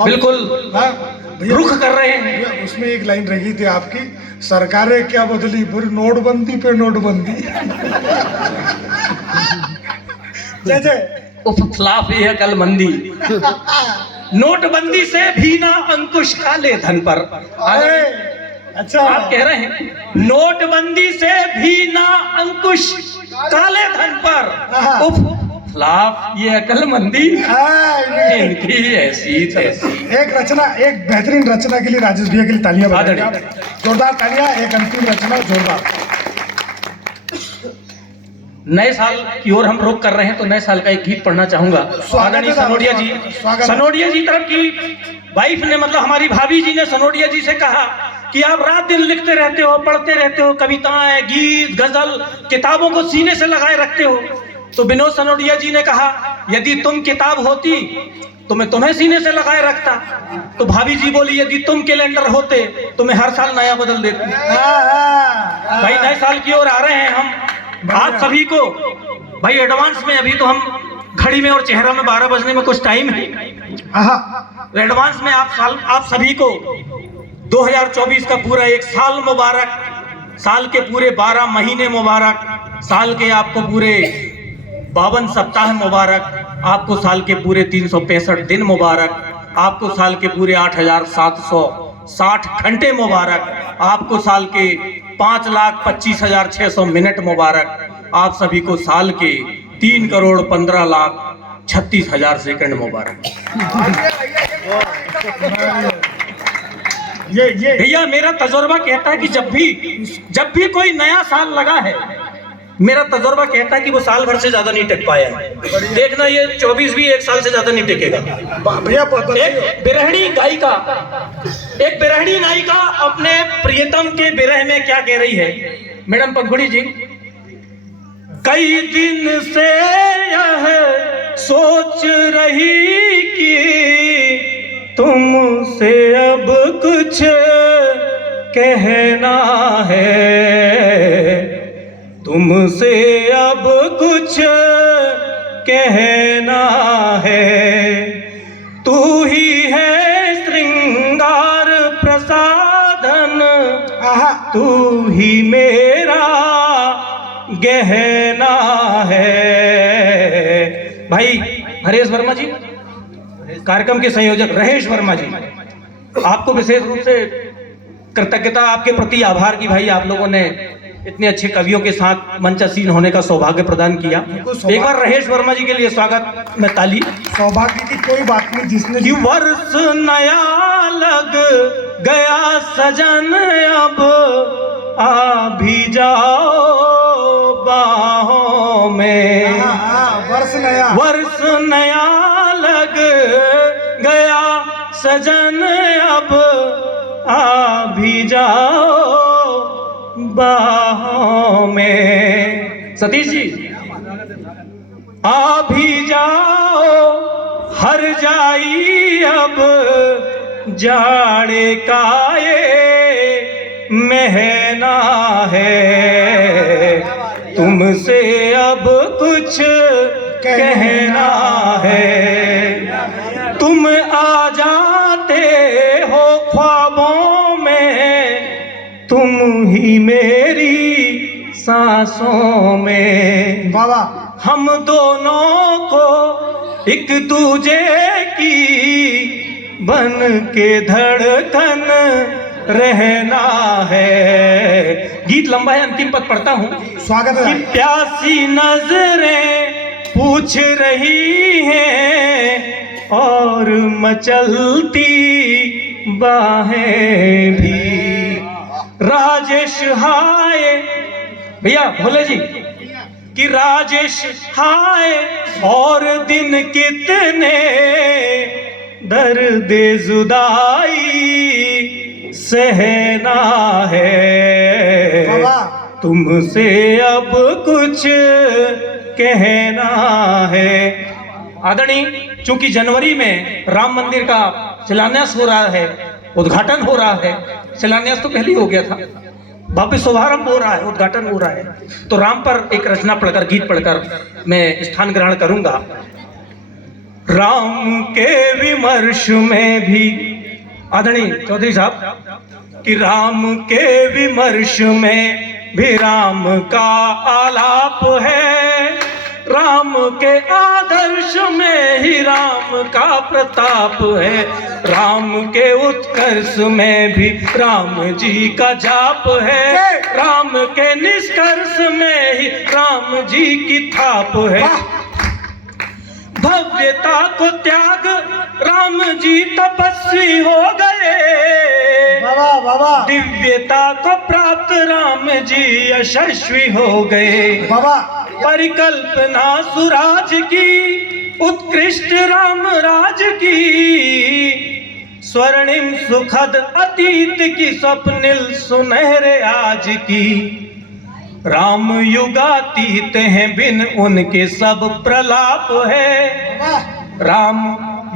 बिल्कुल भैया रुख कर रहे हैं। भैया, उसमें एक लाइन रही थी आपकी, सरकारें क्या बदली, पूरी नोटबंदी पे नोटबंदी। जय जय। उपखिलाफ है कल मंदी, नोटबंदी से भी ना अंकुश काले धन पर। अरे अच्छा, आप कह रहे हैं नोटबंदी से भी ना अंकुश काले धन पर, उपखिलाफ ये अकलमंदी इनकी ऐसी तैसी। एक रचना, एक बेहतरीन रचना के लिए राजेश भैया के लिए तालियां बजाइए आप। जोरदार तालियां। एक अंतिम रचना जोरदार। नए साल की ओर हम रुख कर रहे हैं तो नए साल का एक गीत पढ़ना चाहूंगा। आदरणीय सनोडिया जी, सनोडिया जी तरफ की वाइफ ने, मतलब हमारी भाभी जी ने सनोडिया जी से कहा कि आप रात दिन लिखते रहते हो, पढ़ते रहते हो, कविताएं, गीत, गजल, किताबों को सीने से लगाए रखते हो। तो विनोद सनोडिया जी ने कहा यदि तुम किताब होती तो मैं तुम्हें सीने से लगाए रखता। तो भाभी जी बोली यदि तुम कैलेंडर होते तो मैं हर साल नया बदल देती। भाई नए साल की ओर आ रहे हैं हम, आप सभी को भाई एडवांस में, अभी तो हम घड़ी में और चेहरा में 12 बजने में कुछ टाइम है, एडवांस में आप सभी को 2024 का पूरा एक साल मुबारक, साल के पूरे 12 महीने मुबारक, साल के आपको पूरे 52 सप्ताह मुबारक, आपको साल के पूरे 365 दिन मुबारक, आपको साल के पूरे 8760 घंटे मुबारक, आपको साल के 5,25,600 मिनट मुबारक, आप सभी को साल के 3,15,36,000 सेकंड मुबारक। ये भैया मेरा तजुर्बा कहता है कि जब भी कोई नया साल लगा है, मेरा तजुर्बा कहता है कि वो साल भर से ज्यादा नहीं टिक पाया है। देखना ये 24 भी एक साल से ज्यादा नहीं टिकेगा। भैया एक बिरहणी नायिका अपने प्रियतम के विरह में क्या कह रही है, मैडम पंखुड़ी जी, कई दिन से यह सोच रही कि तुमसे अब कुछ कहना है, तुमसे अब कुछ कहना है, तू ही है श्रृंगार प्रसाधन, तू ही मेरा गहना है। भाई हरेश वर्मा जी, कार्यक्रम के संयोजक रहेश वर्मा जी, आपको विशेष रूप से कृतज्ञता, आपके प्रति आभार कि भाई आप लोगों ने इतने अच्छे कवियों के साथ मंचासीन होने का सौभाग्य प्रदान किया। एक बार रहेश वर्मा जी के लिए स्वागत में ताली। सौभाग्य की कोई बात नहीं, जिसने वर्ष नया लग गया सजन, अब आ भी जाओ बाहों में, वर्ष नया लग गया सजन, अब आ भी जाओ बाहों में। सतीश जी, आ भी जाओ हर जाई अब जाड़े का ये महीना है, तुमसे अब कुछ कहना है, तुम आ जाते हो ख्वाबों में, तुम ही मेरी सांसों में, बाबा हम दोनों को एक दूजे की बन के धड़कन रहना है। गीत लंबा है, अंतिम पद पढ़ता हूँ। स्वागत है। कि प्यासी नजरें पूछ रही हैं और मचलती बाहें भी, राजेश हाय, भैया भोले जी, कि राजेश हाय और दिन कितने दर्द जुदाई सहना है, तुमसे अब कुछ कहना है। आदरणीय, चूंकि जनवरी में राम मंदिर का शिलान्यास हो रहा है, उद्घाटन हो रहा है, शिलान्यास तो पहले ही हो गया था, वापस शुभारंभ हो रहा है, उद्घाटन हो रहा है, तो राम पर एक रचना पढ़कर, गीत पढ़कर मैं स्थान ग्रहण करूंगा। राम के विमर्श में भी, आदरणीय चौधरी साहब, कि राम के विमर्श में भी राम का आलाप है, राम के आदर्श में ही राम का प्रताप है, राम के उत्कर्ष में भी राम जी का जाप है, राम के निष्कर्ष में ही राम जी की थाप है। भव्यता को त्याग राम जी तपस्वी हो गए, बाबा दिव्यता को प्राप्त राम जी यशस्वी हो गए। बाबा परिकल्पना सुराज की उत्कृष्ट राम राज की, स्वर्णिम सुखद अतीत की स्वप्निल सुनहरे आज की, राम युगातीत हैं बिन उनके सब प्रलाप है, राम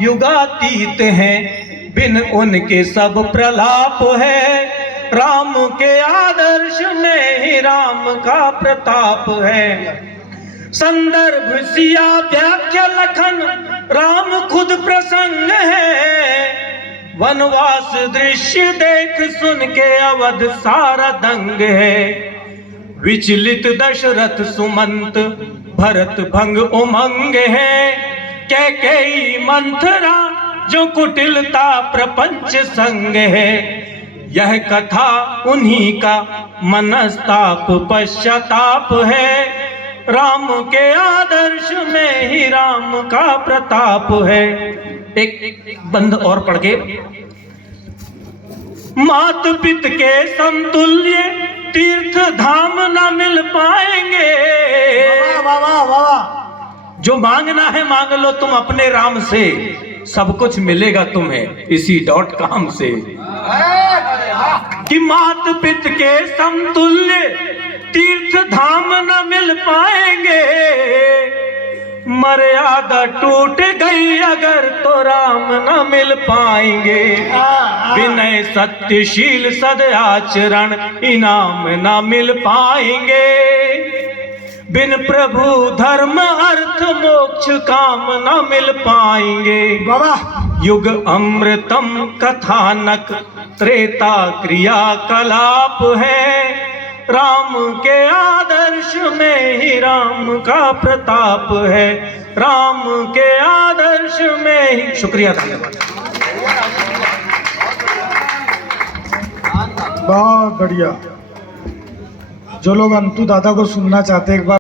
युगातीत हैं बिन उनके सब प्रलाप है, राम के आदर्श में ही राम का प्रताप है। संदर्भ सिया व्याख्या लखन राम खुद प्रसंग है, वनवास दृश्य देख सुन के अवध सारा दंग है। विचलित दशरथ सुमंत भरत भंग उमंग है, कैकेयी मंथरा जो कुटिलता प्रपंच संग है। यह कथा उन्हीं का मनस्ताप पश्चाताप है, राम के आदर्श में ही राम का प्रताप है। एक बंद और पढ़ के, मात पित के समतुल्य तीर्थ धाम न मिल पाएंगे, जो मांगना है मांग लो तुम अपने राम से, सब कुछ मिलेगा तुम्हें इसी .com से। कि मात पित के समतुल्य तीर्थ धाम न मिल पाएंगे, मर्यादा टूट गई अगर तो राम न मिल पाएंगे। विनय सत्यशील सदाचरण इनाम न मिल पाएंगे, बिन प्रभु धर्म अर्थ मोक्ष काम न मिल पाएंगे। युग अमृतम कथानक त्रेता क्रियाकलाप है, राम के आदर्श में ही राम का प्रताप है, राम के आदर्श में ही। शुक्रिया, धन्यवाद। बहुत बढ़िया। जो लोग अंतु दादा को सुनना चाहते हैं एक बार